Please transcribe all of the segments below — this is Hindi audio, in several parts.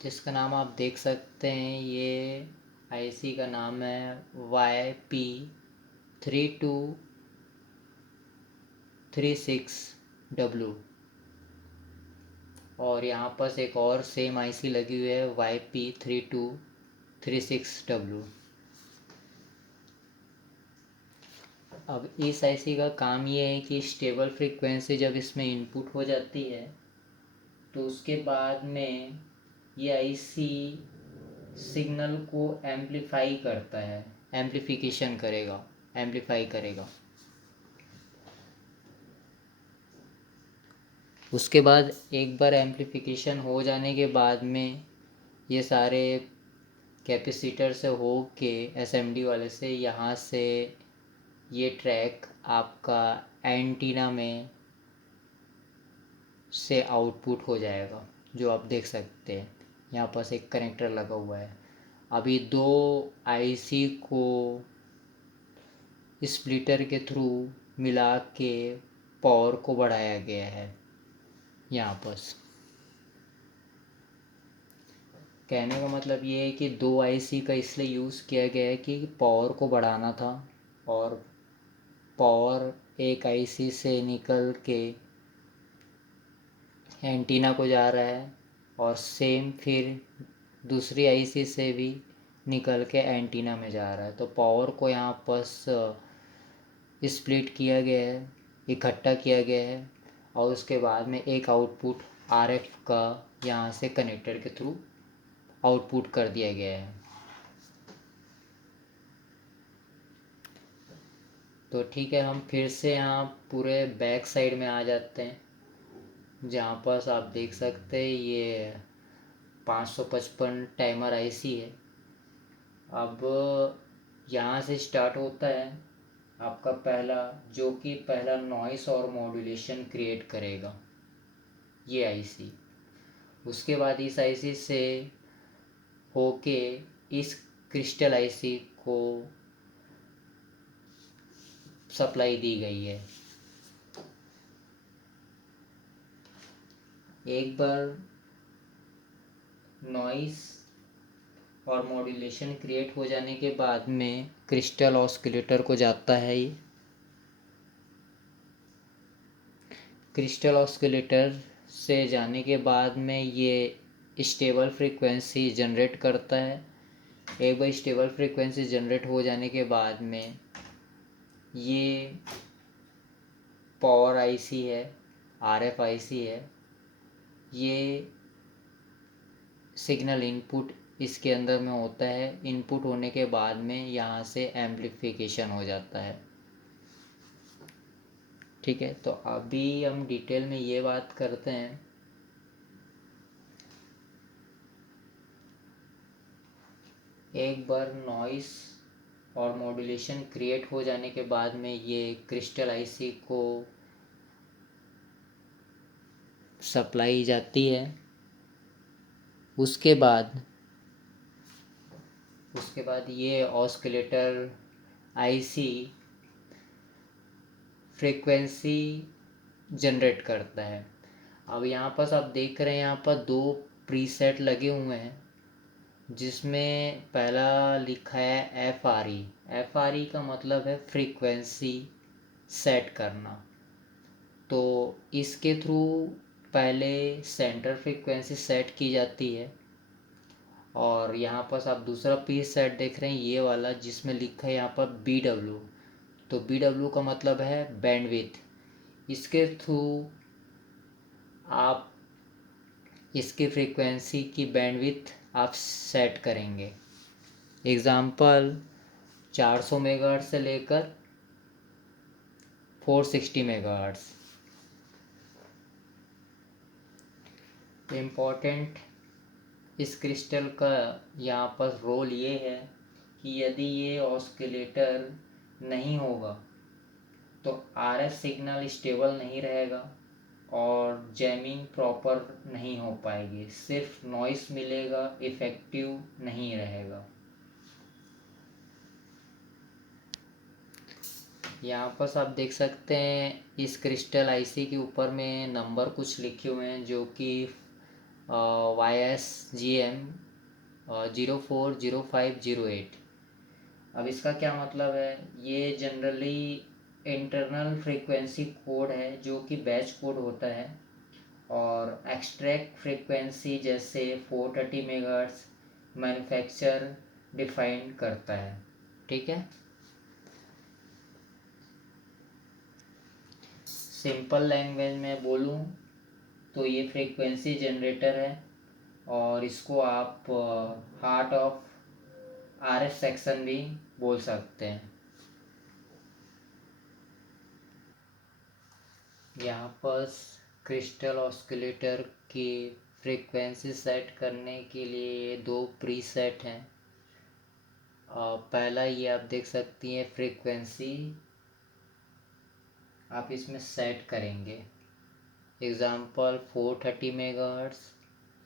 जिसका नाम आप देख सकते हैं, ये आईसी का नाम है YP3236W। और यहाँ पर एक और सेम आईसी लगी हुई है YP3236W। अब इस आईसी का काम ये है कि स्टेबल फ्रीक्वेंसी जब इसमें इनपुट हो जाती है तो उसके बाद में ये आईसी सिग्नल को एम्पलीफाई करता है, एम्पलीफिकेशन करेगा, एम्पलीफाई करेगा। उसके बाद एक बार एम्पलीफिकेशन हो जाने के बाद में ये सारे कैपेसिटर से हो के एसएमडी वाले से यहाँ से ये ट्रैक आपका एंटीना में से आउटपुट हो जाएगा, जो आप देख सकते हैं यहाँ पास एक कनेक्टर लगा हुआ है। अभी दो आईसी को स्प्लिटर के थ्रू मिला के पावर को बढ़ाया गया है। यहाँ पास कहने का मतलब ये है कि दो आईसी का इसलिए यूज़ किया गया है कि पावर को बढ़ाना था, और पावर एक आईसी से निकल के एंटीना को जा रहा है, और सेम फिर दूसरी आईसी से भी निकल के एंटीना में जा रहा है। तो पावर को यहाँ बस स्प्लिट किया गया है, इकट्ठा किया गया है, और उसके बाद में एक आउटपुट आरएफ का यहाँ से कनेक्टर के थ्रू आउटपुट कर दिया गया है। तो ठीक है, हम फिर से यहाँ पूरे बैक साइड में आ जाते हैं, जहाँ पर आप देख सकते हैं ये 555 टाइमर आईसी है। अब यहाँ से स्टार्ट होता है आपका पहला, जो कि पहला नॉइस और मॉड्यूलेशन क्रिएट करेगा ये आईसी। उसके बाद इस आईसी से होके इस क्रिस्टल आईसी को सप्लाई दी गई है। एक बार नॉइस और मॉड्यूलेशन क्रिएट हो जाने के बाद में क्रिस्टल ऑसिलेटर को जाता है। ये क्रिस्टल ऑसिलेटर से जाने के बाद में ये स्टेबल फ्रीक्वेंसी जनरेट करता है। एक बार स्टेबल फ्रीक्वेंसी जनरेट हो जाने के बाद में ये पावर आईसी है, आरएफ आईसी है, ये सिग्नल इनपुट इसके अंदर में होता है। इनपुट होने के बाद में यहाँ से एम्पलीफिकेशन हो जाता है। ठीक है, तो अभी हम डिटेल में ये बात करते हैं एक बार नॉइस और मॉड्यूलेशन क्रिएट हो जाने के बाद में ये क्रिस्टल आईसी को सप्लाई जाती है। उसके बाद ये ऑसिलेटर आईसी फ्रीक्वेंसी जनरेट करता है। अब यहाँ पर आप देख रहे हैं, यहाँ पर दो प्रीसेट लगे हुए हैं, जिसमें पहला लिखा है FRE। FRE का मतलब है फ्रीक्वेंसी सेट करना। तो इसके थ्रू पहले सेंटर फ्रीक्वेंसी सेट की जाती है। और यहाँ पर आप दूसरा पीस सेट देख रहे हैं, ये वाला, जिसमें लिखा है यहाँ पर BW। तो BW का मतलब है बैंडविथ। इसके थ्रू आप इसकी फ्रीक्वेंसी की बैंडविथ आप सेट करेंगे। एग्ज़ाम्पल 400 मेगाहर्ट्ज़ से लेकर 460 मेगाहर्ट्ज़। इम्पोर्टेंट इस क्रिस्टल का यहाँ पर रोल ये है कि यदि ये ऑसिलेटर नहीं होगा तो आरएफ सिग्नल स्टेबल नहीं रहेगा और जैमिंग प्रॉपर नहीं हो पाएगी, सिर्फ नॉइस मिलेगा, इफ़ेक्टिव नहीं रहेगा। यहाँ पर आप देख सकते हैं इस क्रिस्टल आईसी के ऊपर में नंबर कुछ लिखे हुए हैं, जो कि YSGM 040508। अब इसका क्या मतलब है? ये जनरली इंटरनल फ्रीक्वेंसी कोड है जो कि बैच कोड होता है, और एक्सट्रैक्ट फ्रीक्वेंसी जैसे 430 मेगाहर्ट्ज मैन्युफैक्चर डिफाइन करता है। ठीक है, सिंपल लैंग्वेज में बोलूँ तो ये फ्रीक्वेंसी जनरेटर है, और इसको आप हार्ट ऑफ RF सेक्शन भी बोल सकते हैं। यहाँ पर क्रिस्टल ऑस्किलेटर की फ्रीक्वेंसी सेट करने के लिए ये दो प्रीसेट हैं। पहला ये आप देख सकती हैं फ्रीक्वेंसी आप इसमें सेट करेंगे, एग्ज़ाम्पल 430 मेगाहर्ट्ज़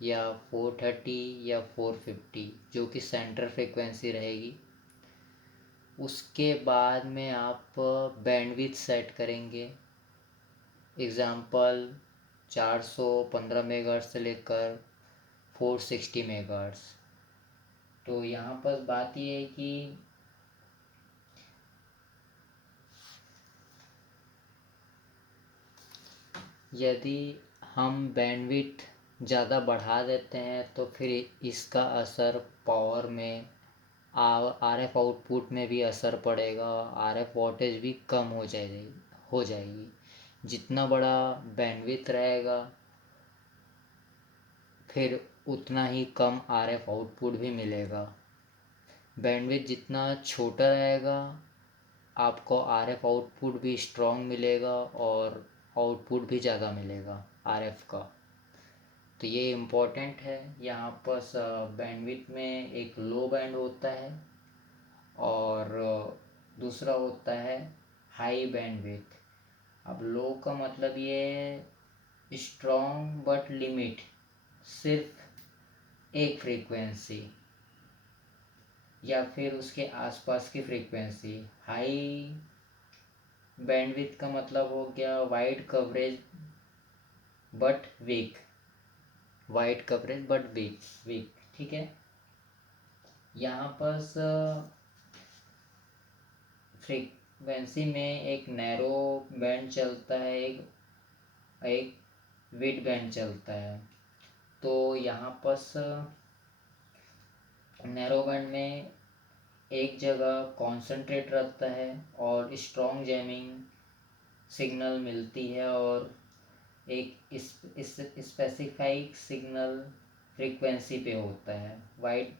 या 430 या 450, जो कि सेंटर फ्रीक्वेंसी रहेगी। उसके बाद में आप बैंडविड्थ सेट करेंगे, एग्ज़ाम्पल 415 मेगाहर्ट्ज़ से लेकर 460 मेगाहर्ट्ज़। तो यहाँ पर बात ये है कि यदि हम बैंडविड्थ ज़्यादा बढ़ा देते हैं तो फिर इसका असर पावर में RF आउटपुट में भी असर पड़ेगा, RF वोल्टेज भी कम हो जाएगी। जितना बड़ा बैंडविड्थ रहेगा फिर उतना ही कम RF आउटपुट भी मिलेगा। बैंडविड्थ जितना छोटा रहेगा आपको RF आउटपुट भी स्ट्रॉन्ग मिलेगा और आउटपुट भी ज़्यादा मिलेगा RF का। तो ये इम्पोर्टेंट है। यहाँ पर बैंडविड्थ में एक लो बैंड होता है और दूसरा होता है हाई बैंडविड्थ। अब लो का मतलब ये है स्ट्रॉन्ग बट लिमिट, सिर्फ एक फ्रीक्वेंसी या फिर उसके आसपास की फ्रीक्वेंसी। हाई बैंडविड्थ का मतलब हो गया wide coverage but weak, wide coverage but weak. ठीक है, यहाँ पर फ्रीक्वेंसी में एक नैरो बैंड चलता है, एक विड बैंड चलता है। तो यहाँ पर नैरो बैंड में एक जगह कॉन्सेंट्रेट रहता है और स्ट्रॉन्ग जैमिंग सिग्नल मिलती है, और एक स्पेसिफाइक सिग्नल फ्रीक्वेंसी पे होता है। वाइड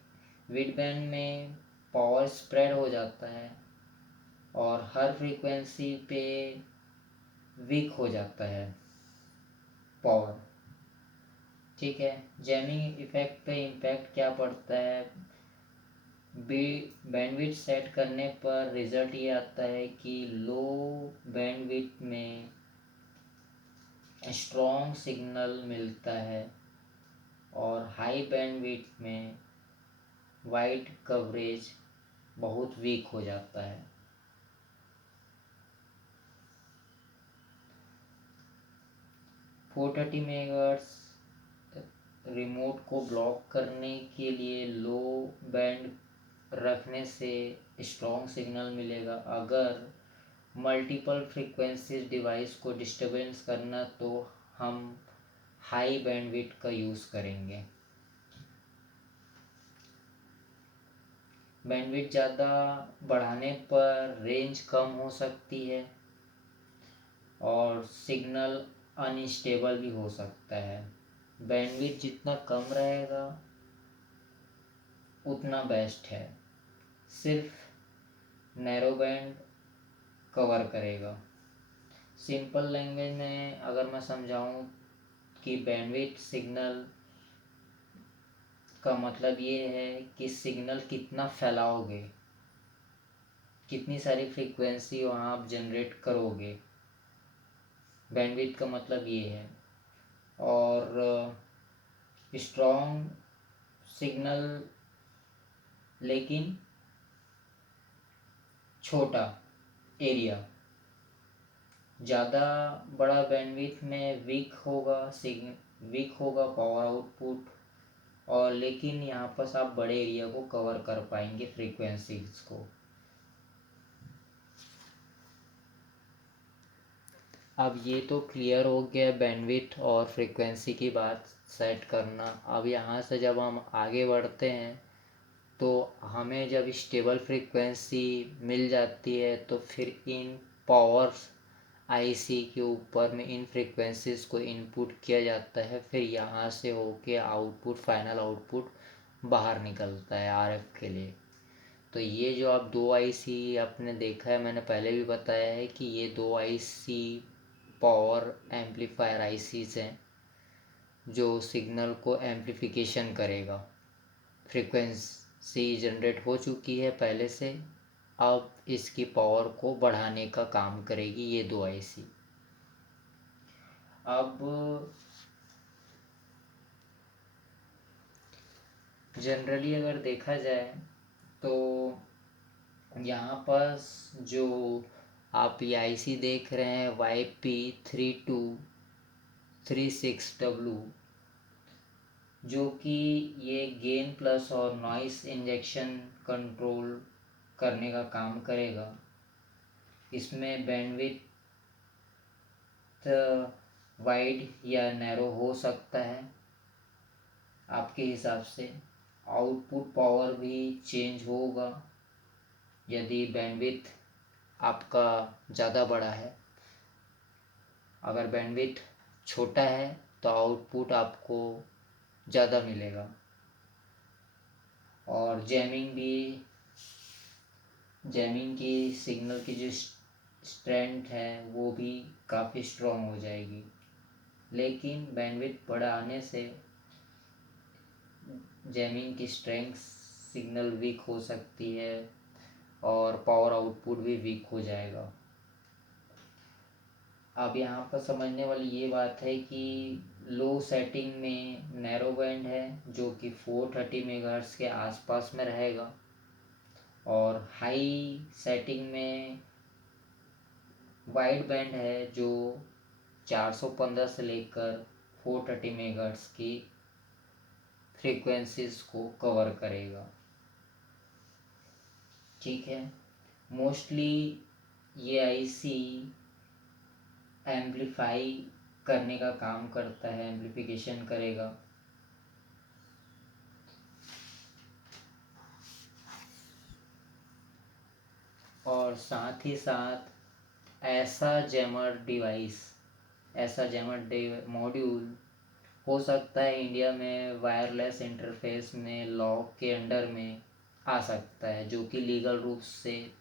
विड बैंड में पावर स्प्रेड हो जाता है और हर फ्रीक्वेंसी पे वीक हो जाता है पावर। ठीक है, जैमिंग इफेक्ट पे इम्पैक्ट क्या पड़ता है? बैंडविड्थ सेट करने पर रिजल्ट ये आता है कि लो बैंडविड्थ में स्ट्रॉन्ग सिग्नल मिलता है और हाई बैंडविड्थ में वाइड कवरेज बहुत वीक हो जाता है। फोर 430 मेगाहर्ट्ज़ रिमोट को ब्लॉक करने के लिए लो बैंड रखने से स्ट्रॉन्ग सिग्नल मिलेगा। अगर मल्टीपल फ्रीक्वेंसीज डिवाइस को डिस्टरबेंस करना तो हम हाई बैंडविड्थ का यूज़ करेंगे। बैंडविड्थ ज़्यादा बढ़ाने पर रेंज कम हो सकती है और सिग्नल अनस्टेबल भी हो सकता है। बैंडविड्थ जितना कम रहेगा उतना बेस्ट है, सिर्फ नैरो बैंड कवर करेगा। सिंपल लैंग्वेज में अगर मैं समझाऊं कि बैंडविड्थ सिग्नल का मतलब ये है कि सिग्नल कितना फैलाओगे, कितनी सारी फ्रीक्वेंसी वहाँ आप जनरेट करोगे, बैंडविड्थ का मतलब ये है। और स्ट्रॉन्ग सिग्नल लेकिन छोटा एरिया, ज़्यादा बड़ा बैंडविड्थ में वीक होगा वीक होगा पावर आउटपुट, और लेकिन यहाँ पर आप बड़े एरिया को कवर कर पाएंगे फ्रीक्वेंसीज को। अब ये तो क्लियर हो गया बैंडविड्थ और फ्रीक्वेंसी की बात सेट करना। अब यहाँ से जब हम आगे बढ़ते हैं तो हमें जब स्टेबल फ्रीक्वेंसी मिल जाती है तो फिर इन पावर आईसी के ऊपर में इन फ्रीक्वेंसीज को इनपुट किया जाता है, फिर यहाँ से होके आउटपुट फाइनल आउटपुट बाहर निकलता है आरएफ के लिए। तो ये जो आप दो आईसी आपने देखा है, मैंने पहले भी बताया है कि ये दो आईसी पावर एम्पलीफायर आईसीज हैं जो सिग्नल को एम्पलीफिकेशन करेगा। फ्रीक्वेंसी जनरेट हो चुकी है पहले से, अब इसकी पावर को बढ़ाने का काम करेगी ये दो आईसी। अब जनरली अगर देखा जाए तो यहाँ पर जो आप ये आईसी देख रहे हैं YP3236W, जो कि ये गेन प्लस और नॉइस इंजेक्शन कंट्रोल करने का काम करेगा। इसमें बैंडविड्थ वाइड या नैरो हो सकता है आपके हिसाब से। आउटपुट पावर भी चेंज होगा यदि बैंडविड्थ आपका ज़्यादा बड़ा है। अगर बैंडविड्थ छोटा है तो आउटपुट आपको ज़्यादा मिलेगा, और जैमिंग की सिग्नल की जो स्ट्रेंथ है वो भी काफ़ी स्ट्रॉन्ग हो जाएगी। लेकिन बैंडविड्थ बड़ा आने से जैमिंग की स्ट्रेंथ सिग्नल वीक हो सकती है और पावर आउटपुट भी वीक हो जाएगा। अब यहाँ पर समझने वाली ये बात है कि लो सेटिंग में नैरो बैंड है जो कि 430 मेगाहर्ट्ज़ के आसपास में रहेगा, और हाई सेटिंग में वाइड बैंड है जो 415 से लेकर 430 मेगाहर्ट्ज़ की फ्रीक्वेंसीज को कवर करेगा। ठीक है, मोस्टली ये आईसी एम्पलीफाई करने का काम करता है, एम्पलीफिकेशन करेगा। और साथ ही साथ ऐसा जैमर मॉड्यूल हो सकता है इंडिया में वायरलेस इंटरफेस में लॉ के अंडर में आ सकता है, जो कि लीगल रूप से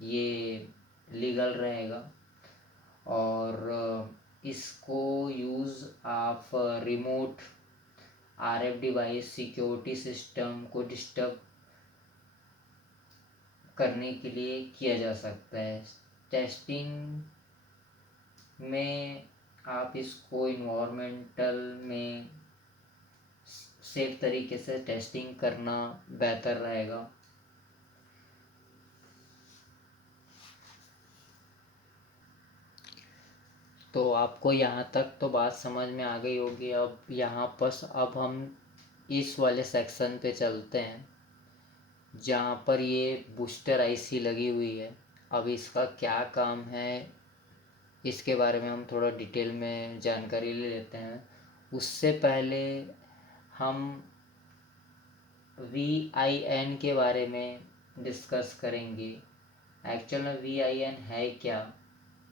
ये लीगल रहेगा। और इसको यूज़ आप remote RF device security system को डिस्टर्ब करने के लिए किया जा सकता है। टेस्टिंग में आप इसको इन्वायरमेंटल में सेफ तरीके से टेस्टिंग करना बेहतर रहेगा। तो आपको यहाँ तक तो बात समझ में आ गई होगी। अब यहाँ पर अब हम इस वाले सेक्शन पे चलते हैं जहाँ पर ये बूस्टर आईसी लगी हुई है। अब इसका क्या काम है इसके बारे में हम थोड़ा डिटेल में जानकारी ले लेते हैं। उससे पहले हम VIN के बारे में डिस्कस करेंगे। एक्चुअल में VIN है क्या,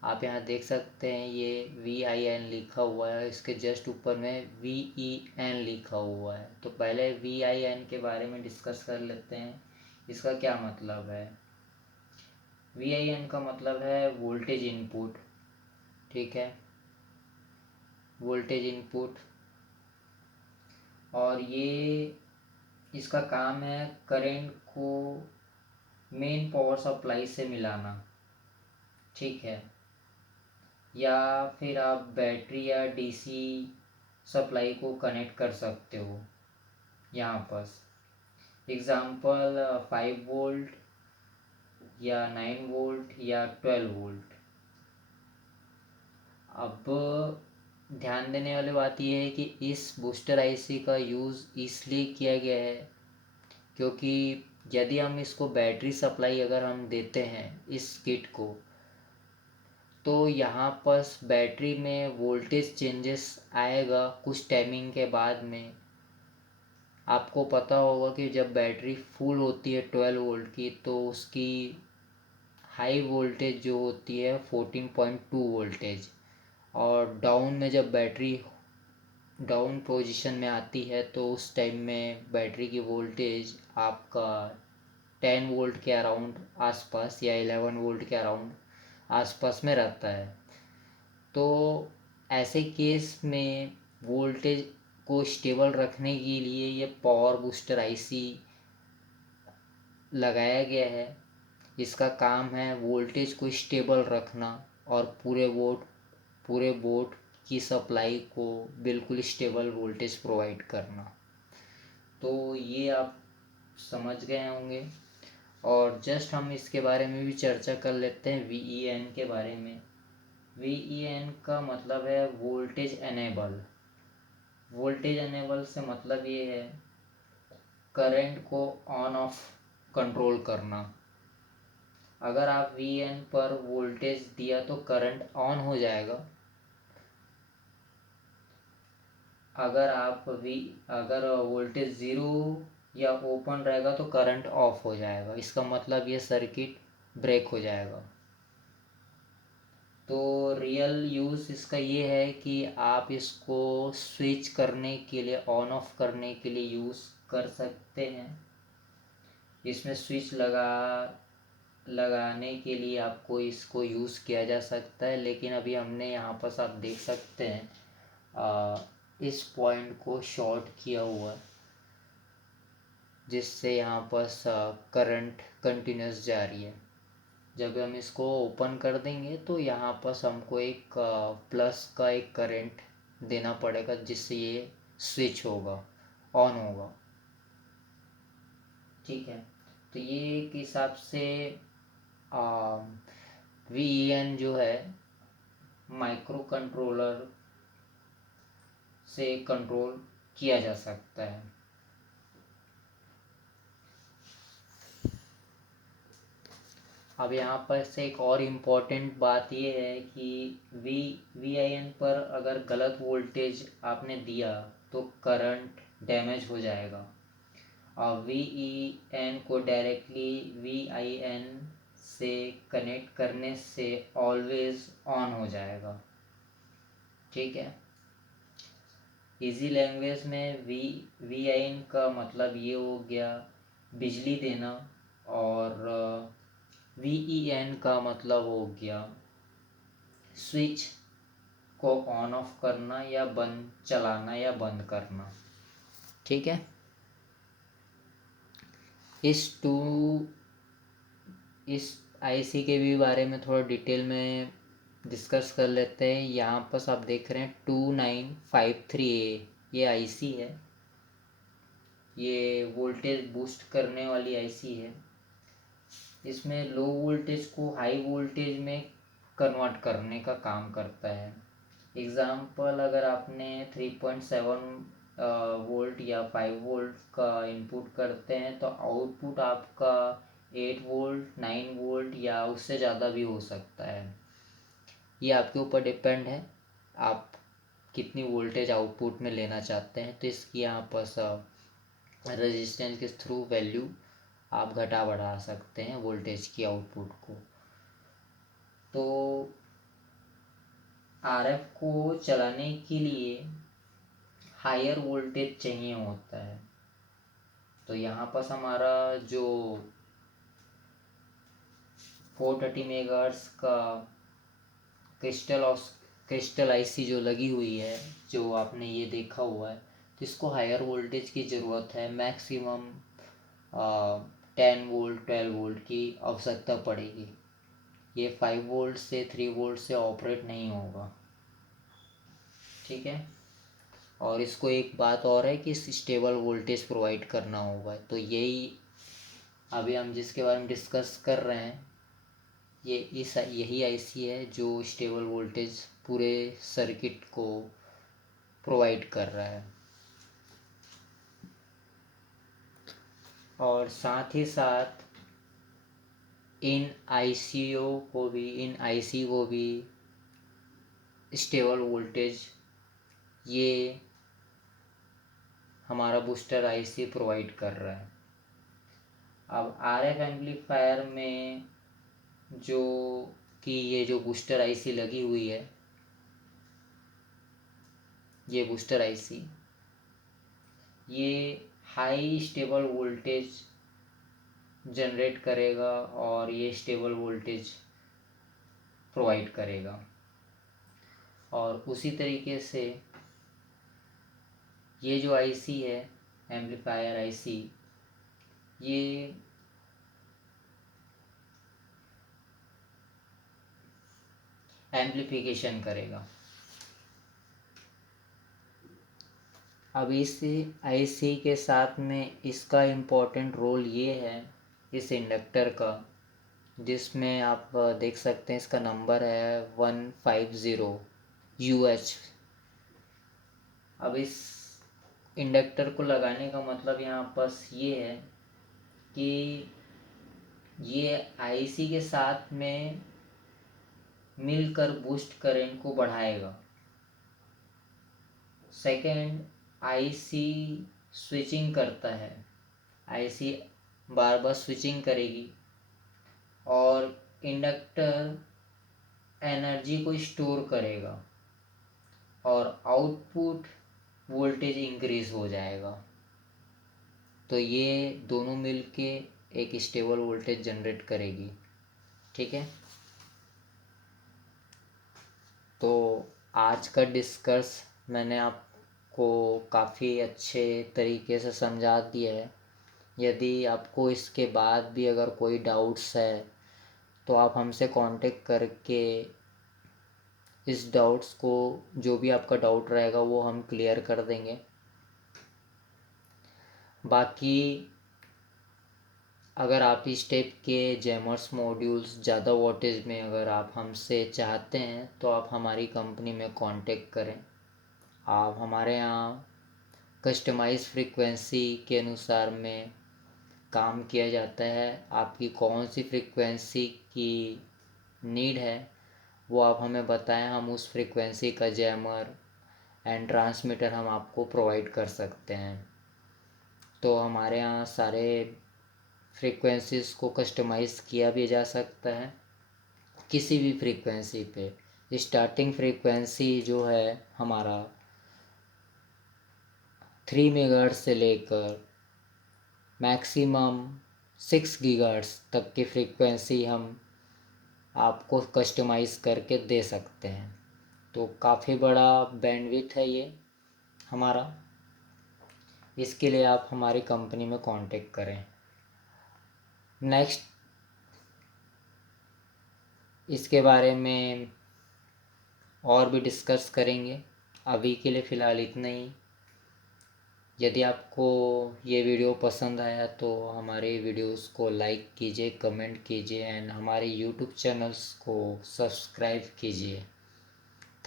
आप यहाँ देख सकते हैं ये VIN लिखा हुआ है, इसके जस्ट ऊपर में VEN लिखा हुआ है। तो पहले VIN के बारे में डिस्कस कर लेते हैं, इसका क्या मतलब है। VIN का मतलब है वोल्टेज इनपुट। ठीक है, वोल्टेज इनपुट, और ये इसका काम है करंट को मेन पावर सप्लाई से मिलाना। ठीक है, या फिर आप बैटरी या DC सप्लाई को कनेक्ट कर सकते हो यहाँ पर। एग्ज़ाम्पल 5 वोल्ट या 9 वोल्ट या 12 वोल्ट। अब ध्यान देने वाली बात यह है कि इस बूस्टर आईसी का यूज़ इसलिए किया गया है क्योंकि यदि हम इसको बैटरी सप्लाई अगर हम देते हैं इस किट को, तो यहाँ पर बैटरी में वोल्टेज चेंजेस आएगा कुछ टाइमिंग के बाद में। आपको पता होगा कि जब बैटरी फुल होती है 12 वोल्ट की, तो उसकी हाई वोल्टेज जो होती है 14.2 वोल्टेज, और डाउन में जब बैटरी डाउन पोजीशन में आती है तो उस टाइम में बैटरी की वोल्टेज आपका 10 वोल्ट के अराउंड आसपास या 11 वोल्ट के अराउंड आसपास में रहता है। तो ऐसे केस में वोल्टेज को स्टेबल रखने के लिए ये पावर बूस्टर आईसी लगाया गया है। इसका काम है वोल्टेज को स्टेबल रखना और पूरे बोर्ड की सप्लाई को बिल्कुल स्टेबल वोल्टेज प्रोवाइड करना। तो ये आप समझ गए होंगे। और जस्ट हम इसके बारे में भी चर्चा कर लेते हैं, VEN के बारे में। VEN का मतलब है वोल्टेज एनेबल। वोल्टेज एनेबल से मतलब ये है करंट को ऑन ऑफ कंट्रोल करना। अगर आप VN पर वोल्टेज दिया तो करंट ऑन हो जाएगा। अगर वोल्टेज ज़ीरो या ओपन रहेगा तो करंट ऑफ हो जाएगा। इसका मतलब ये सर्किट ब्रेक हो जाएगा। तो रियल यूज़ इसका ये है कि आप इसको स्विच करने के लिए, ऑन ऑफ करने के लिए यूज़ कर सकते हैं। इसमें स्विच लगाने के लिए आपको इसको यूज़ किया जा सकता है, लेकिन अभी हमने यहाँ पर आप देख सकते हैं इस पॉइंट को शॉर्ट किया हुआ है, जिससे यहाँ पर करंट कंटिन्यूस जा रही है। जब हम इसको ओपन कर देंगे तो यहाँ पर हमको एक प्लस का एक करंट देना पड़ेगा, जिससे ये स्विच होगा, ऑन होगा। ठीक है, तो ये एक हिसाब से VEN जो है माइक्रो कंट्रोलर से कंट्रोल किया जा सकता है। अब यहाँ पर से एक और इम्पॉर्टेंट बात ये है कि VIN पर अगर गलत वोल्टेज आपने दिया तो करंट डैमेज हो जाएगा, और VEN को डायरेक्टली VIN से कनेक्ट करने से ऑलवेज ऑन हो जाएगा। ठीक है, इजी लैंग्वेज में VIN का मतलब ये हो गया बिजली देना, और VEN का मतलब हो गया स्विच को ऑन ऑफ करना या बंद, चलाना या बंद करना। ठीक है, इस आईसी के भी बारे में थोड़ा डिटेल में डिस्कस कर लेते हैं। यहाँ पर आप देख रहे हैं 2953A ये आईसी है। ये वोल्टेज बूस्ट करने वाली आईसी है। इसमें लो वोल्टेज को हाई वोल्टेज में कन्वर्ट करने का काम करता है। एग्ज़ाम्पल, अगर आपने 3.7 वोल्ट या 5 वोल्ट का इनपुट करते हैं तो आउटपुट आपका 8 वोल्ट, 9 वोल्ट या उससे ज़्यादा भी हो सकता है। ये आपके ऊपर डिपेंड है आप कितनी वोल्टेज आउटपुट में लेना चाहते हैं। तो इसकी यहाँ पर रेजिस्टेंस के थ्रू वैल्यू आप घटा बढ़ा सकते हैं वोल्टेज की आउटपुट को। तो RF को चलाने के लिए हायर वोल्टेज चाहिए होता है। तो यहाँ पर हमारा जो 430 मेगाहर्ट्ज़ का क्रिस्टल आईसी जो लगी हुई है, जो आपने ये देखा हुआ है, तो इसको हायर वोल्टेज की ज़रूरत है। मैक्सिमम 10 वोल्ट 12 वोल्ट की आवश्यकता पड़ेगी। ये 5 वोल्ट से 3 वोल्ट से ऑपरेट नहीं होगा। ठीक है, और इसको एक बात और है कि स्टेबल वोल्टेज प्रोवाइड करना होगा। तो यही अभी हम जिसके बारे में डिस्कस कर रहे हैं, यही आईसी है जो स्टेबल वोल्टेज पूरे सर्किट को प्रोवाइड कर रहा है। और साथ ही साथ इन आईसी को भी स्टेबल वोल्टेज ये हमारा बूस्टर आईसी प्रोवाइड कर रहा है। अब आरएफ एम्पलीफायर में जो कि ये जो बूस्टर आईसी लगी हुई है, ये बूस्टर आईसी ये हाई स्टेबल वोल्टेज जनरेट करेगा और ये स्टेबल वोल्टेज प्रोवाइड करेगा। और उसी तरीके से ये जो आईसी है एम्पलीफायर आईसी, ये एम्पलीफिकेशन करेगा। अब इस आईसी के साथ में इसका इम्पोर्टेंट रोल ये है इस इंडक्टर का, जिसमें आप देख सकते हैं इसका नंबर है 150UH। अब इस इंडक्टर को लगाने का मतलब यहाँ बस ये है कि ये आईसी के साथ में मिलकर बूस्ट करंट को बढ़ाएगा। सेकेंड, आईसी स्विचिंग करता है, आईसी बार बार स्विचिंग करेगी और इंडक्टर एनर्जी को स्टोर करेगा और आउटपुट वोल्टेज इंक्रीज हो जाएगा। तो ये दोनों मिलके एक स्टेबल वोल्टेज जनरेट करेगी। ठीक है, तो आज का डिस्कस मैंने आपको काफ़ी अच्छे तरीके से समझा दिया है। यदि आपको इसके बाद भी अगर कोई डाउट्स है तो आप हमसे कांटेक्ट करके इस डाउट्स को, जो भी आपका डाउट रहेगा वो हम क्लियर कर देंगे। बाकी अगर आप इस टाइप के जैमर्स मॉड्यूल्स ज़्यादा वोल्टेज में अगर आप हमसे चाहते हैं तो आप हमारी कंपनी में कांटेक्ट करें। आप हमारे यहाँ कस्टमाइज फ्रीक्वेंसी के अनुसार में काम किया जाता है। आपकी कौन सी फ्रीक्वेंसी की नीड है वो आप हमें बताएं, हम उस फ्रीक्वेंसी का जैमर एंड ट्रांसमीटर हम आपको प्रोवाइड कर सकते हैं। तो हमारे यहाँ सारे फ्रीक्वेंसीज़ को कस्टमाइज़ किया भी जा सकता है किसी भी फ्रीक्वेंसी पे। स्टार्टिंग फ्रीक्वेंसी जो है हमारा 3 मेगाहर्ट्ज़ से लेकर मैक्सिमम 6 गीगाहर्ट्ज़ तक की फ्रीक्वेंसी हम आपको कस्टमाइज़ करके दे सकते हैं। तो काफ़ी बड़ा बैंडविड्थ है ये हमारा। इसके लिए आप हमारी कंपनी में कांटेक्ट करें। नेक्स्ट इसके बारे में और भी डिस्कस करेंगे। अभी के लिए फ़िलहाल इतना ही। यदि आपको ये वीडियो पसंद आया तो हमारे वीडियोस को लाइक कीजिए, कमेंट कीजिए एंड हमारे यूट्यूब चैनल्स को सब्सक्राइब कीजिए।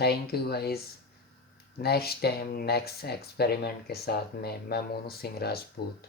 Thank you guys. Next time next experiment के साथ में मैं मोनू सिंह राजपूत।